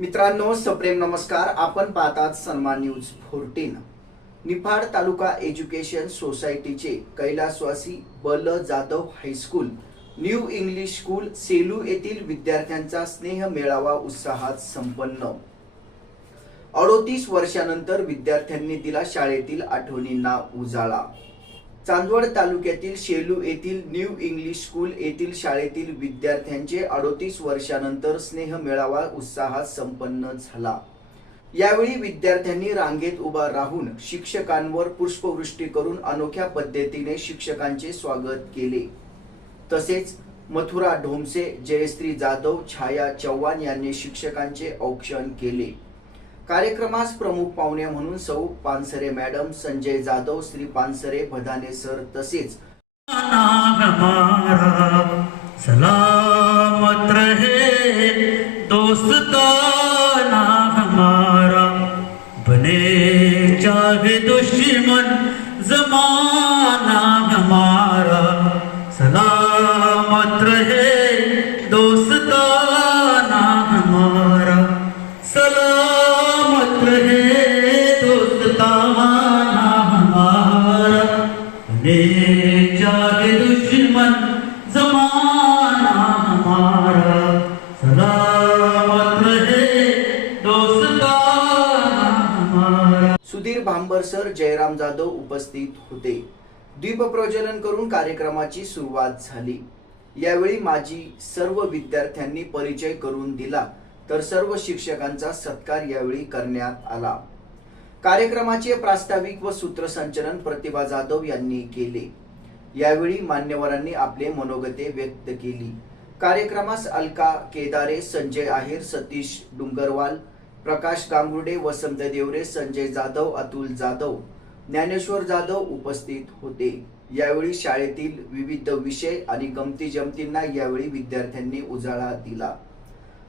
मित्रांनो सप्रेम नमस्कार. आपण पाहतात सन्मान न्यूज फोर्टीन निफाड तालुका एज्युकेशन सोसायटीचे कैलासवासी Bal Jadhav high school new English school Selu येथील विद्यार्थ्यांचा स्नेह मेळावा उत्साहात संपन्न. अडोतीस वर्षानंतर विद्यार्थ्यांनी दिला शाळेतील आठवणींना उजाळा. चांदवड तालुक्यातील शेलू येथील न्यू इंग्लिश स्कूल येथील शाळेतील विद्यार्थ्यांचे अडोतीस वर्षानंतर स्नेह मेळावा उत्साहात संपन्न झाला. यावेळी विद्यार्थ्यांनी रांगेत उभा राहून शिक्षकांवर पुष्पवृष्टी करून अनोख्या पद्धतीने शिक्षकांचे स्वागत केले. तसेच मथुरा ढोमसे जयश्री जाधव छाया चव्हाण यांनी शिक्षकांचे औक्षण केले. कार्यक्रमास प्रमुख पाहुणे म्हणून सौ पानसरे मॅडम संजय जाधव श्री पानसरे भदाने सर तसेच हमारा सलामत रहे दोस्ताना हमारा बने चाहे दुश्मन जमा दुश्मन जमाना हमारा। सलामत रहे दोस्ताना हमारा। सुधीर भांबर सर जयराम जाधव उपस्थित होते. द्वीप प्रज्वलन करून कार्यक्रमाची सुरुवात झाली. यावेळी माझी सर्व विद्यार्थ्यांनी परिचय करून दिला. तर सर्व शिक्षकांचा सत्कार यावेळी करण्यात आला. कार्यक्रमाचे प्रास्ताविक व सूत्रसंचलन प्रतिभा जाधव यांनी केले. यावेळी मान्यवरांनी आपले मनोगते व्यक्त केली. कार्यक्रमास अलका केदारे संजय आहेर सतीश डुंगरवाल प्रकाश गांगुर्डे वसंत देवरे संजय जाधव अतुल जाधव ज्ञानेश्वर जाधव उपस्थित होते. यावेळी शाळेतील विविध विषय आणि गमती जमतींना यावेळी विद्यार्थ्यांनी उजाळा दिला.